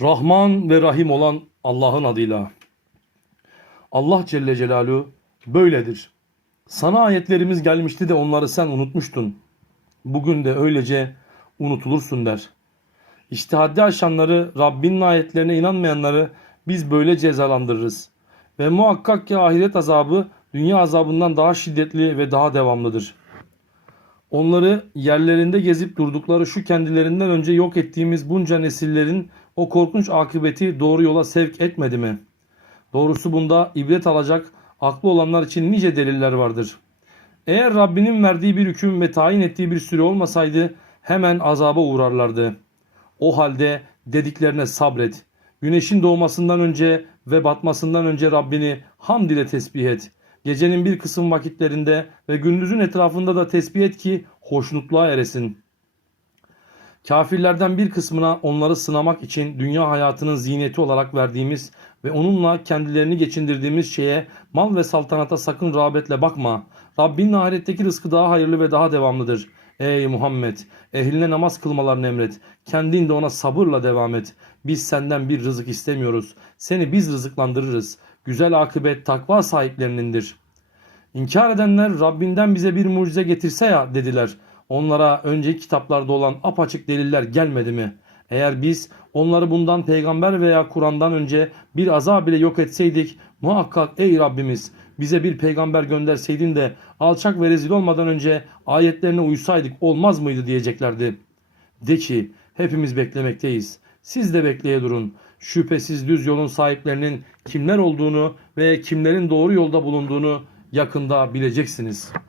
Rahman ve Rahim olan Allah'ın adıyla. Allah Celle Celaluhu böyledir. Sana ayetlerimiz gelmişti de onları sen unutmuştun. Bugün de öylece unutulursun der. İşte haddi aşanları, Rabbinin ayetlerine inanmayanları biz böyle cezalandırırız. Ve muhakkak ki ahiret azabı dünya azabından daha şiddetli ve daha devamlıdır. Onları yerlerinde gezip durdukları şu kendilerinden önce yok ettiğimiz bunca nesillerin o korkunç akıbeti doğru yola sevk etmedi mi? Doğrusu bunda ibret alacak aklı olanlar için nice deliller vardır. Eğer Rabbinin verdiği bir hüküm ve tayin ettiği bir süre olmasaydı hemen azaba uğrarlardı. O halde dediklerine sabret. Güneşin doğmasından önce ve batmasından önce Rabbini hamd ile tesbih et. Gecenin bir kısım vakitlerinde ve gündüzün etrafında da tesbih et ki hoşnutluğa eresin. Kafirlerden bir kısmına onları sınamak için dünya hayatının ziyneti olarak verdiğimiz ve onunla kendilerini geçindirdiğimiz şeye mal ve saltanata sakın rağbetle bakma. Rabbinin ahiretteki rızkı daha hayırlı ve daha devamlıdır. Ey Muhammed! Ehline namaz kılmalarını emret. Kendin de ona sabırla devam et. Biz senden bir rızık istemiyoruz. Seni biz rızıklandırırız. Güzel akıbet takva sahiplerinindir. İnkar edenler Rabbinden bize bir mucize getirse ya dediler. Onlara önceki kitaplarda olan apaçık deliller gelmedi mi? Eğer biz onları bundan peygamber veya Kur'an'dan önce bir azab ile yok etseydik muhakkak ey Rabbimiz bize bir peygamber gönderseydin de alçak ve rezil olmadan önce ayetlerine uysaydık olmaz mıydı diyeceklerdi. De ki hepimiz beklemekteyiz. Siz de bekleye durun. Şüphesiz düz yolun sahiplerinin kimler olduğunu ve kimlerin doğru yolda bulunduğunu yakında bileceksiniz.''